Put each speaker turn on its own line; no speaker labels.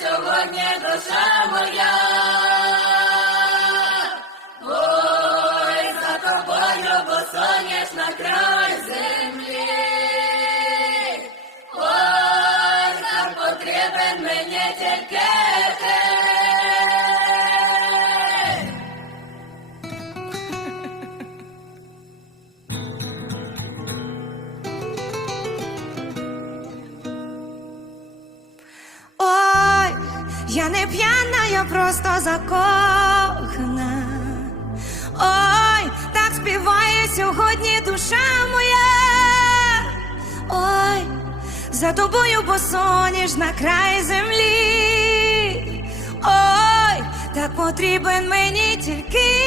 сьогодні душа моя. Ой, за тобою, бо
я не п'яна, я просто закохана. Ой, так співає сьогодні душа моя. Ой, за тобою босоніжна край землі. Ой, так потрібен мені тільки.